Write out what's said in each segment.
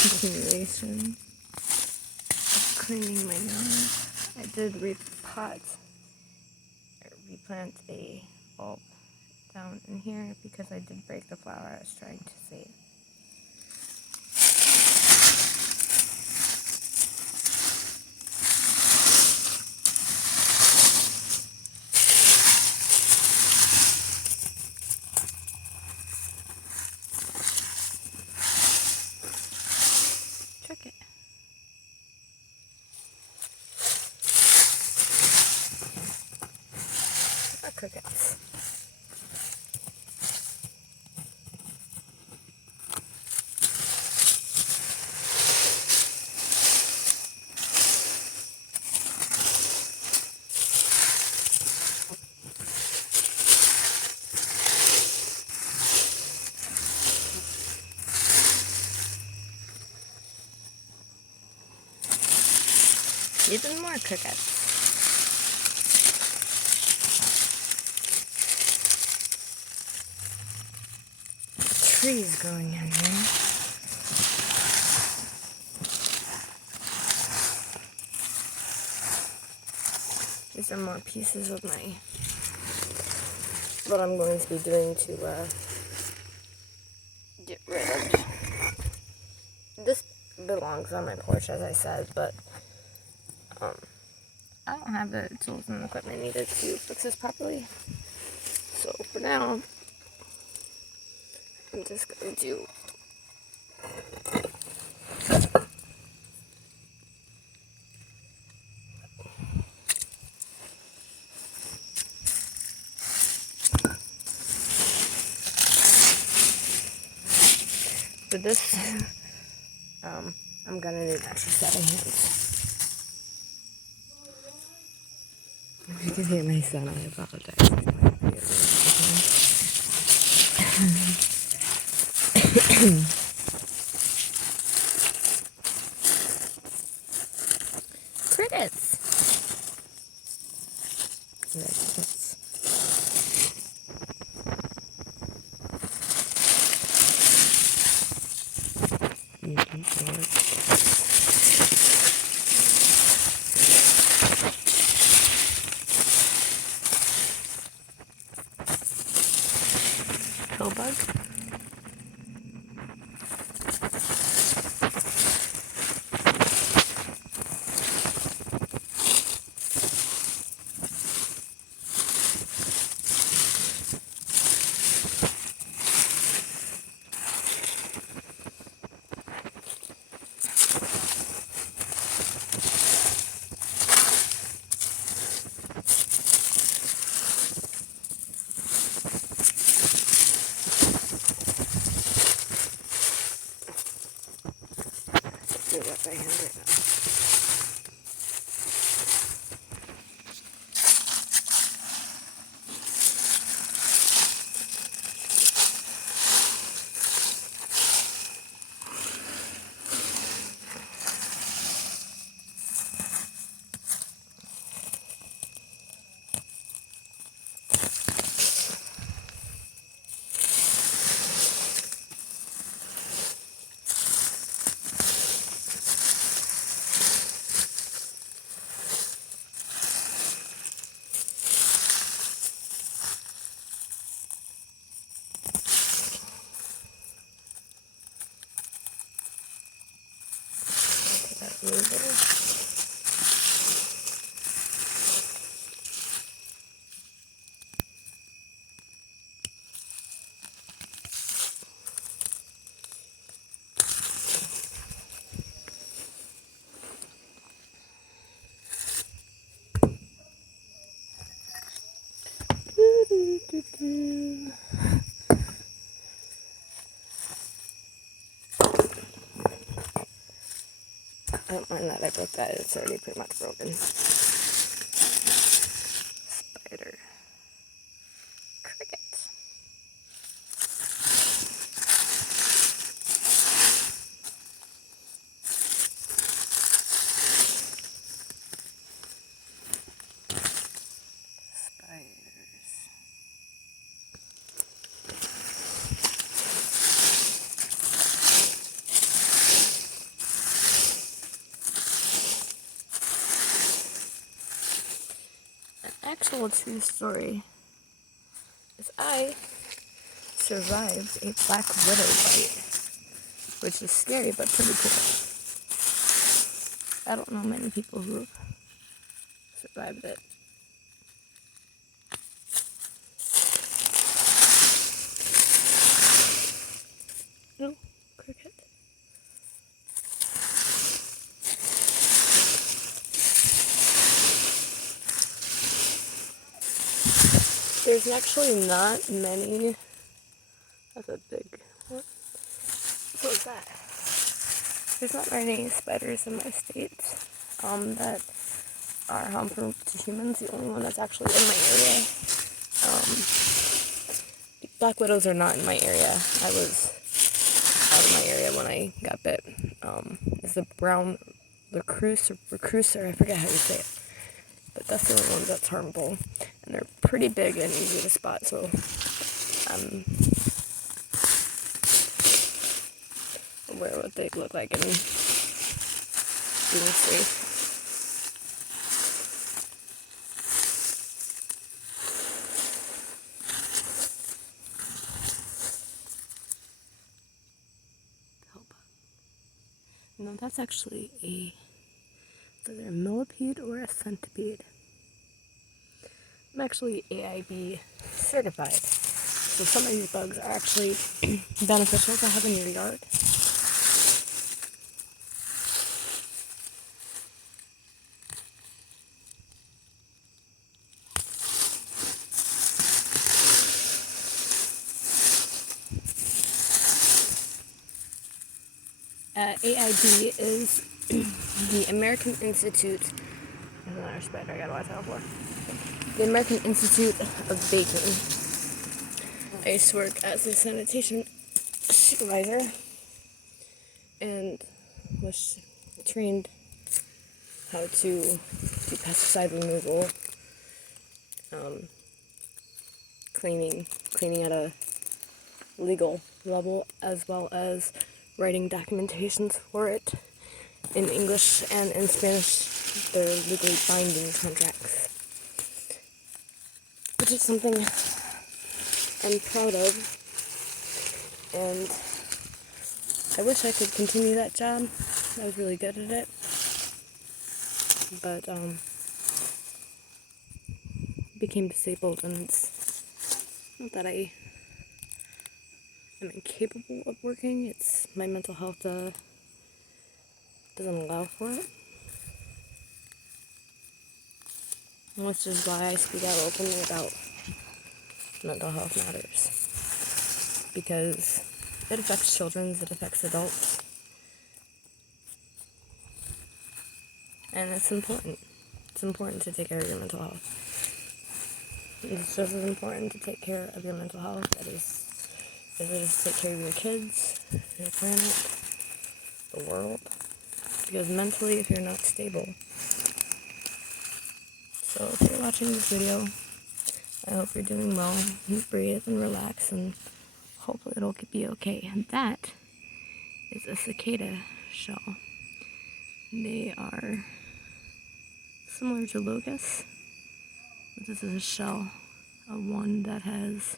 continuation of cleaning my yard. I did replant a bulb down in here because I did break the flower I was trying to save. Check it. Crickets. Even more crickets. Trees growing in here. These are more pieces of what I'm going to be doing to get rid of. This belongs on my porch, as I said, but I don't have the tools and equipment needed to fix this properly. So for now, I'm just going to for this, I'm gonna need an extra set of hands. If you can hear my son, I apologize. Crickets! Crickets. Pill bug. Do that by hand right now. I don't mind that I broke that, it's already pretty much broken. Spider. Crickets. actual true story is I survived a black widow bite, which is scary but pretty cool. I don't know many people who survived it. Oh, cricket. There's actually not many. That's a big one. What was that? There's not many spiders in my state that are harmful to humans. The only one that's actually in my area. Black widows are not in my area. I was out of my area when I got bit. It's the brown recruiter, I forget how you say it. But that's the only one that's harmful. And they're pretty big and easy to spot, so aware what they look like and being safe. No, that's actually either a millipede or a centipede. I'm actually AIB certified, so some of these bugs are actually beneficial to have in your yard. AIB is the American Institute. There's another spider I gotta watch out for. The American Institute of Baking. I used to work as a sanitation supervisor and was trained how to do pesticide removal, cleaning at a legal level, as well as writing documentations for it in English and in Spanish. They're legally binding contracts, which is something I'm proud of, and I wish I could continue that job. I was really good at it, but became disabled, and it's not that I am incapable of working, it's my mental health doesn't allow for it. Which is why I speak out openly about mental health matters. Because it affects children, it affects adults. And it's important. It's important to take care of your mental health. It's just as important to take care of your mental health as it is to take care of your kids, your planet, the world. Because mentally, if you're not stable. So if you're watching this video, I hope you're doing well. Breathe and relax, and hopefully it'll be okay. And that is a cicada shell. They are similar to locust, but this is a shell of one that has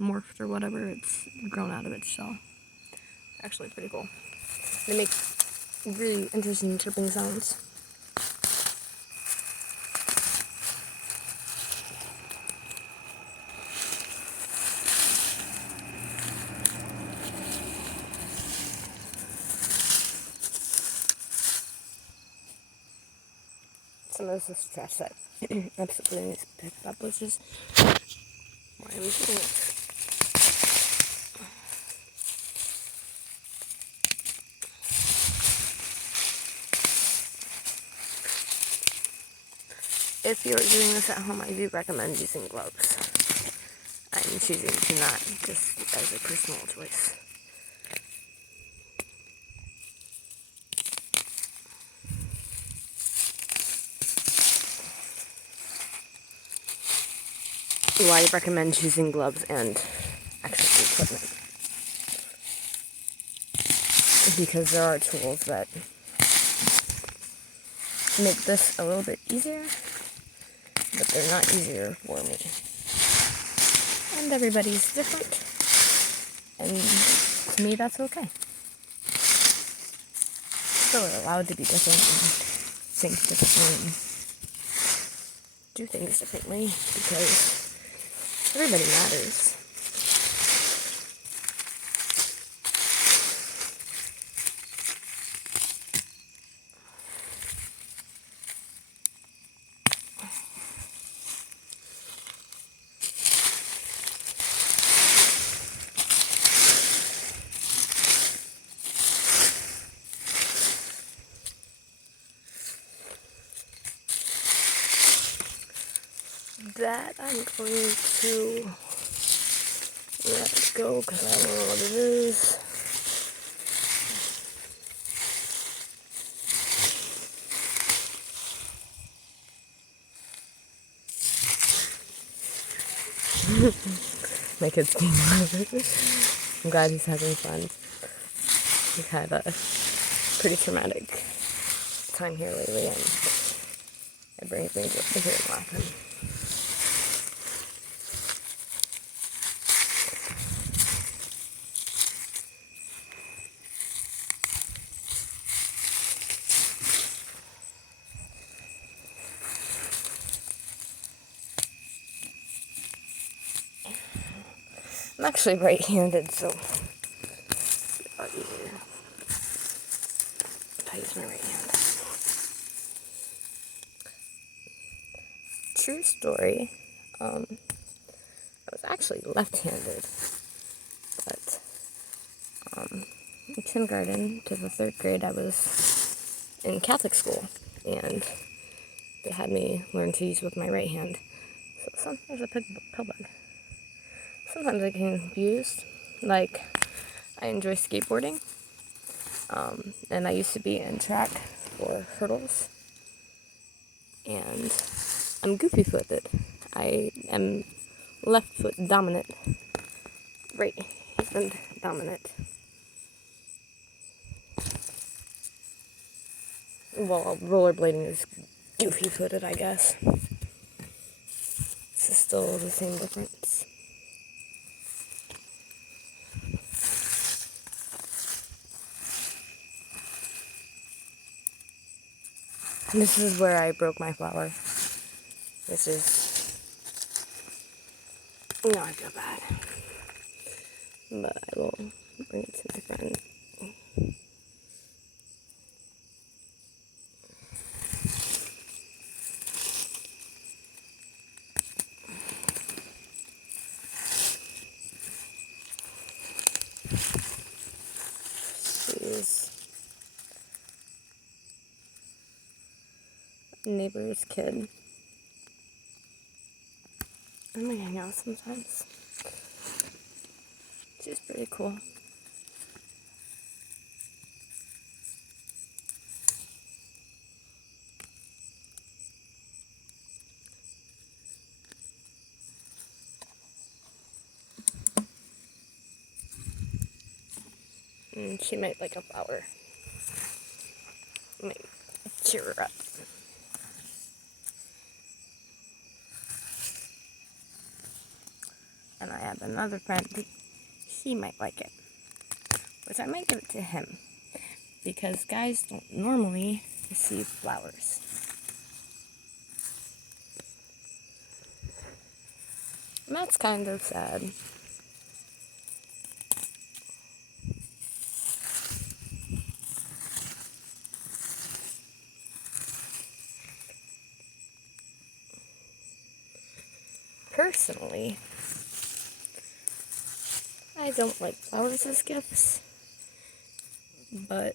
morphed or whatever. It's grown out of its shell. Actually pretty cool. They make really interesting chirping sounds. Some of this is trash that absolutely needs to pick up, which is why I'm doing it. If you're doing this at home, I do recommend using gloves. I'm choosing to not, just as a personal choice. Why I recommend choosing gloves and extra equipment. Because there are tools that make this a little bit easier, but they're not easier for me. And everybody's different, and to me that's okay. So we're allowed to be different and think differently and do things differently because everybody matters. That I'm going to let it go because I don't know what it is. My kid's being loud. I'm glad he's having fun. We've had a pretty traumatic time here lately, and it brings me joy to hear him laughing. I'm actually right-handed, so it's a lot easier if I use my right hand. True story. I was actually left-handed, but in kindergarten to the 3rd grade, I was in Catholic school, and they had me learn to use with my right hand. So there's a pill bug. Sometimes I can be used. Like, I enjoy skateboarding, and I used to be in track for hurdles, and I'm goofy-footed. I am left foot dominant, right hand dominant. Well, rollerblading is goofy-footed, I guess. It's still the same difference. And this is where I broke my flower, which is, no, I feel bad. But I will bring it to my friend. She's a neighbor's kid. I might hang out sometimes. She's pretty cool. And she might like a flower. Might cheer her up. And I have another friend, he might like it. Which I might give it to him. Because guys don't normally receive flowers. And that's kind of sad. Personally, I don't like flowers as gifts, but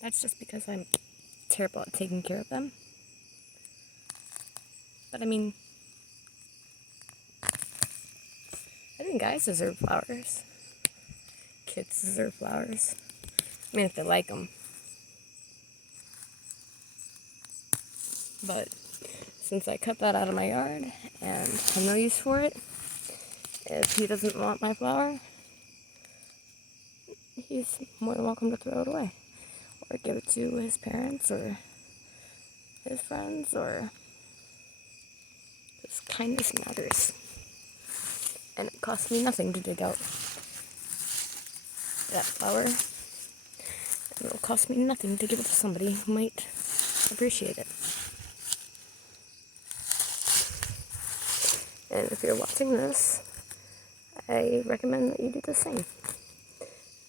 that's just because I'm terrible at taking care of them. But I mean, I think guys deserve flowers. Kids deserve flowers. I mean, if they like them. But since I cut that out of my yard and have no use for it, if he doesn't want my flower, he's more than welcome to throw it away. Or give it to his parents or his friends, or his kindness matters. And it costs me nothing to dig out that flower. And it'll cost me nothing to give it to somebody who might appreciate it. And if you're watching this, I recommend that you do the same.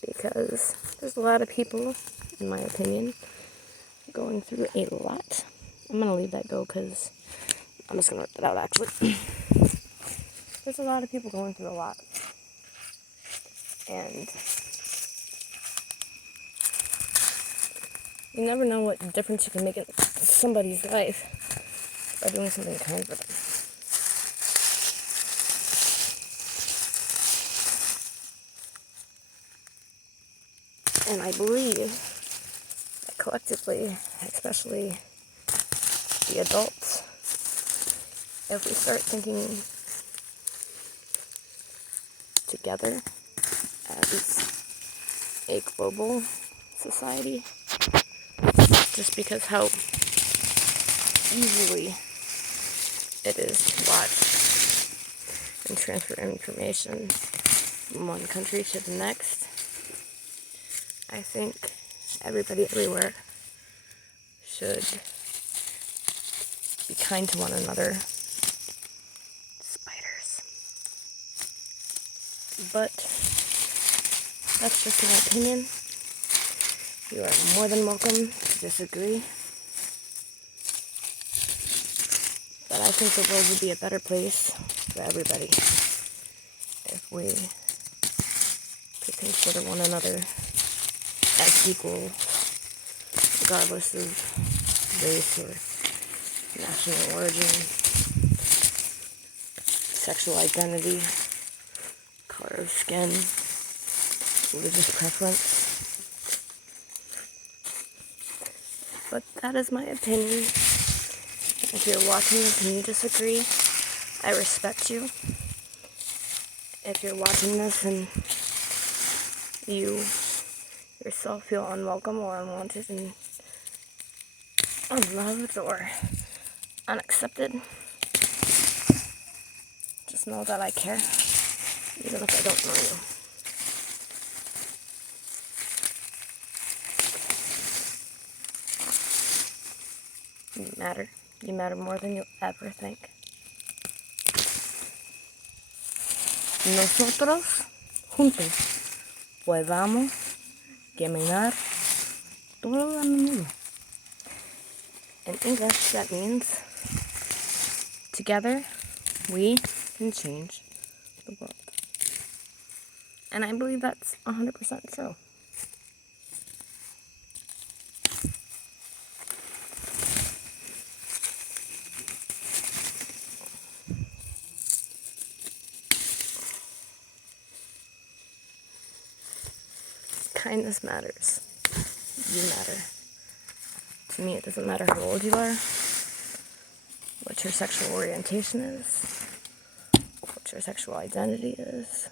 Because there's a lot of people, in my opinion, going through a lot. I'm going to leave that go because I'm just going to rip it out, actually. There's a lot of people going through a lot. And you never know what difference you can make in somebody's life by doing something kind for them. And I believe that collectively, especially the adults, if we start thinking together as a global society, just because how easily it is to watch and transfer information from one country to the next, I think everybody everywhere should be kind to one another. Spiders. But that's just my opinion. You are more than welcome to disagree. But I think the world would be a better place for everybody if we could consider one another as equal, regardless of race or national origin, sexual identity, color of skin, religious preference. But that is my opinion. If you're watching this and you disagree, I respect you. If you're watching this and you yourself feel unwelcome or unwanted and unloved or unaccepted, just know that I care, even if I don't know you. You matter. You matter more than you'll ever think. Nosotros, juntos, podamos caminar todo el mundo. In English, that means together we can change the world. And I believe that's 100% true. Kindness matters. You matter. To me, it doesn't matter how old you are, what your sexual orientation is, what your sexual identity is.